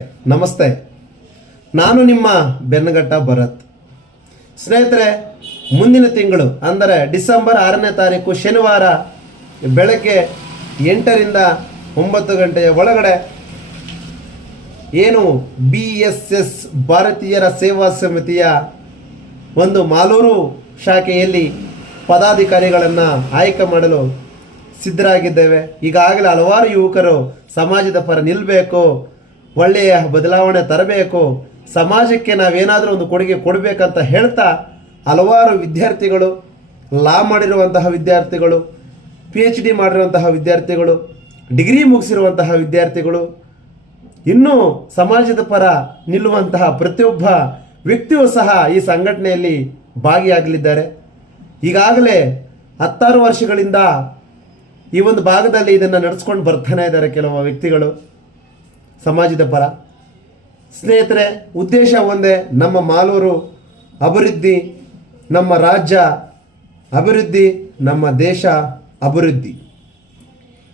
ನಮಸ್ತೆ, ನಾನು ನಿಮ್ಮ ಬೆನ್ನಗಟ್ಟ ಭರತ್. ಸ್ನೇಹಿತರೆ, ಮುಂದಿನ ತಿಂಗಳು ಅಂದರೆ ಡಿಸೆಂಬರ್ 6ನೇ ತಾರೀಕು ಶನಿವಾರ ಬೆಳಗ್ಗೆ 8ರಿಂದ 9 ಗಂಟೆಯ ಒಳಗಡೆ ಏನು BSS ಭಾರತೀಯರ ಸೇವಾ ಸಮಿತಿಯ ಒಂದು ಮಾಲೂರು ಶಾಖೆಯಲ್ಲಿ ಪದಾಧಿಕಾರಿಗಳನ್ನು ಆಯ್ಕೆ ಮಾಡಲು ಸಿದ್ಧರಾಗಿದ್ದೇವೆ. ಈಗಾಗಲೇ ಹಲವಾರು ಯುವಕರು ಸಮಾಜದ ಪರ ನಿಲ್ಲಬೇಕು, ಒಳ್ಳೆಯ ಬದಲಾವಣೆ ತರಬೇಕು, ಸಮಾಜಕ್ಕೆ ನಾವೇನಾದರೂ ಒಂದು ಕೊಡುಗೆ ಕೊಡಬೇಕಂತ ಹೇಳ್ತಾ ಹಲವಾರು ವಿದ್ಯಾರ್ಥಿಗಳು, ಲಾ ಮಾಡಿರುವಂತಹ ವಿದ್ಯಾರ್ಥಿಗಳು, PhD ಮಾಡಿರುವಂತಹ ವಿದ್ಯಾರ್ಥಿಗಳು, ಡಿಗ್ರಿ ಮುಗಿಸಿರುವಂತಹ ವಿದ್ಯಾರ್ಥಿಗಳು, ಇನ್ನೂ ಸಮಾಜದ ಪರ ನಿಲ್ಲುವಂತಹ ಪ್ರತಿಯೊಬ್ಬ ವ್ಯಕ್ತಿಯೂ ಸಹ ಈ ಸಂಘಟನೆಯಲ್ಲಿ ಭಾಗಿಯಾಗಲಿದ್ದಾರೆ. ಈಗಾಗಲೇ 16 ವರ್ಷಗಳಿಂದ ಈ ಒಂದು ಭಾಗದಲ್ಲಿ ಇದನ್ನು ನಡೆಸ್ಕೊಂಡು ಬರ್ತಾನೆ ಇದ್ದಾರೆ ಕೆಲವು ವ್ಯಕ್ತಿಗಳು ಸಮಾಜದ ಪರ. ಸ್ನೇಹಿತರೆ, ಉದ್ದೇಶ ಒಂದೇ, ನಮ್ಮ ಮಾಲೂರು ಅಭಿವೃದ್ಧಿ, ನಮ್ಮ ರಾಜ್ಯ ಅಭಿವೃದ್ಧಿ, ನಮ್ಮ ದೇಶ ಅಭಿವೃದ್ಧಿ.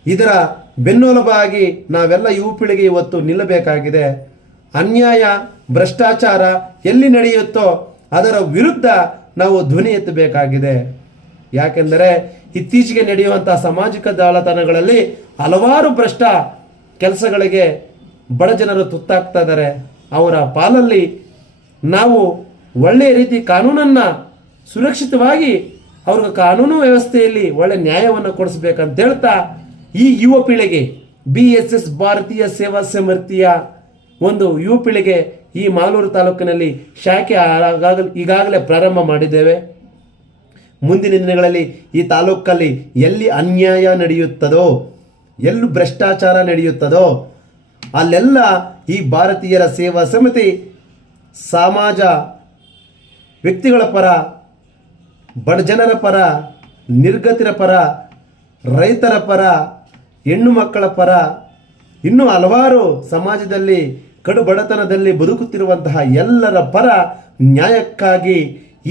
ಇದರ ಬೆನ್ನೆಲುಬಾಗಿ ನಾವೆಲ್ಲ ಯುವ ಪೀಳಿಗೆ ಇವತ್ತು ನಿಲ್ಲಬೇಕಾಗಿದೆ. ಅನ್ಯಾಯ, ಭ್ರಷ್ಟಾಚಾರ ಎಲ್ಲಿ ನಡೆಯುತ್ತೋ ಅದರ ವಿರುದ್ಧ ನಾವು ಧ್ವನಿ ಎತ್ತಬೇಕಾಗಿದೆ. ಯಾಕೆಂದರೆ ಇತ್ತೀಚೆಗೆ ನಡೆಯುವಂತಹ ಸಾಮಾಜಿಕ ಜಾಲತಾಣಗಳಲ್ಲಿ ಹಲವಾರು ಭ್ರಷ್ಟ ಕೆಲಸಗಳಿಗೆ ಬಡ ಜನರು ತುತ್ತಾಗ್ತಾ ಇದ್ದಾರೆ. ಅವರ ಪಾಲಲ್ಲಿ ನಾವು ಒಳ್ಳೆಯ ರೀತಿ ಕಾನೂನನ್ನು ಸುರಕ್ಷಿತವಾಗಿ ಅವ್ರಿಗೆ ಕಾನೂನು ವ್ಯವಸ್ಥೆಯಲ್ಲಿ ಒಳ್ಳೆ ನ್ಯಾಯವನ್ನು ಕೊಡಿಸ್ಬೇಕಂತ ಹೇಳ್ತಾ ಈ ಯುವ ಪೀಳಿಗೆ BSS ಭಾರತೀಯ ಸೇವಾ ಸಮಿತಿಯ ಒಂದು ಯುವ ಪೀಳಿಗೆ ಈ ಮಾಲೂರು ತಾಲೂಕಿನಲ್ಲಿ ಶಾಖೆ ಈಗಾಗಲೇ ಪ್ರಾರಂಭ ಮಾಡಿದ್ದೇವೆ. ಮುಂದಿನ ದಿನಗಳಲ್ಲಿ ಈ ತಾಲೂಕಲ್ಲಿ ಎಲ್ಲಿ ಅನ್ಯಾಯ ನಡೆಯುತ್ತದೋ, ಎಲ್ಲಿ ಭ್ರಷ್ಟಾಚಾರ ನಡೆಯುತ್ತದೋ ಅಲ್ಲೆಲ್ಲ ಈ ಭಾರತೀಯರ ಸೇವಾ ಸಮಿತಿ ಸಮಾಜ ವ್ಯಕ್ತಿಗಳ ಪರ, ಬಡಜನರ ಪರ, ನಿರ್ಗತಿರ ಪರ, ರೈತರ ಪರ, ಹೆಣ್ಣು ಮಕ್ಕಳ ಪರ, ಇನ್ನೂ ಹಲವಾರು ಸಮಾಜದಲ್ಲಿ ಕಡು ಬಡತನದಲ್ಲಿ ಬದುಕುತ್ತಿರುವಂತಹ ಎಲ್ಲರ ಪರ ನ್ಯಾಯಕ್ಕಾಗಿ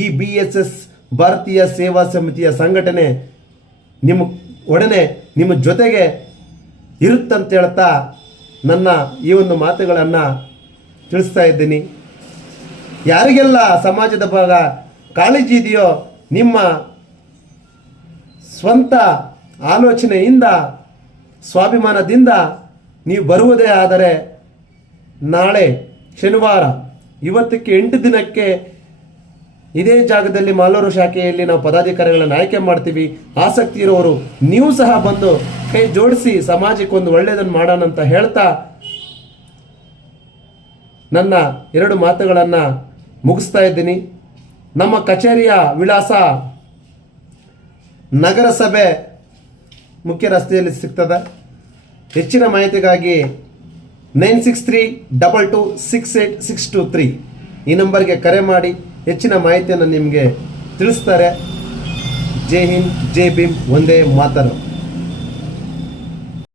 ಈ BSS ಭಾರತೀಯ ಸೇವಾ ಸಮಿತಿಯ ಸಂಘಟನೆ ನಿಮ್ಮ ಒಡನೆ, ನಿಮ್ಮ ಜೊತೆಗೆ ಇರುತ್ತಂತ ಹೇಳ್ತಾ ನನ್ನ ಈ ಒಂದು ಮಾತುಗಳನ್ನು ತಿಳಿಸ್ತಾ ಇದ್ದೀನಿ. ಯಾರಿಗೆಲ್ಲ ಸಮಾಜದ ಭಾಗ ಕಾಳಜಿ ಇದೆಯೋ, ನಿಮ್ಮ ಸ್ವಂತ ಆಲೋಚನೆಯಿಂದ, ಸ್ವಾಭಿಮಾನದಿಂದ ನೀವು ಬರುವುದೇ ಆದರೆ ನಾಳೆ ಶನಿವಾರ, ಇವತ್ತಕ್ಕೆ 8 ದಿನಕ್ಕೆ ಇದೇ ಜಾಗದಲ್ಲಿ ಮಾಲೂರು ಶಾಖೆಯಲ್ಲಿ ನಾವು ಪದಾಧಿಕಾರಿಗಳನ್ನು ಆಯ್ಕೆ ಮಾಡ್ತೀವಿ. ಆಸಕ್ತಿ ಇರೋರು ನೀವು ಸಹ ಬಂದು ಕೈ ಜೋಡಿಸಿ ಸಮಾಜಕ್ಕೆ ಒಂದು ಒಳ್ಳೆಯದನ್ನು ಮಾಡೋಣ ಅಂತ ಹೇಳ್ತಾ ನನ್ನ 2 ಮಾತುಗಳನ್ನು ಮುಗಿಸ್ತಾ ಇದ್ದೀನಿ. ನಮ್ಮ ಕಚೇರಿಯ ವಿಳಾಸ ನಗರಸಭೆ ಮುಖ್ಯ ರಸ್ತೆಯಲ್ಲಿ ಸಿಗ್ತದೆ. ಹೆಚ್ಚಿನ ಮಾಹಿತಿಗಾಗಿ 9632268623 ಈ ನಂಬರ್ಗೆ ಕರೆ ಮಾಡಿ ಹೆಚ್ಚಿನ ಮಾಹಿತಿಯನ್ನು ನಿಮಗೆ ತಿಳಿಸ್ತಾರೆ. ಜೈ ಹಿಂದ್, ಜೈ ಭೀಮ್, ಒಂದೇ ಮಾತರಂ.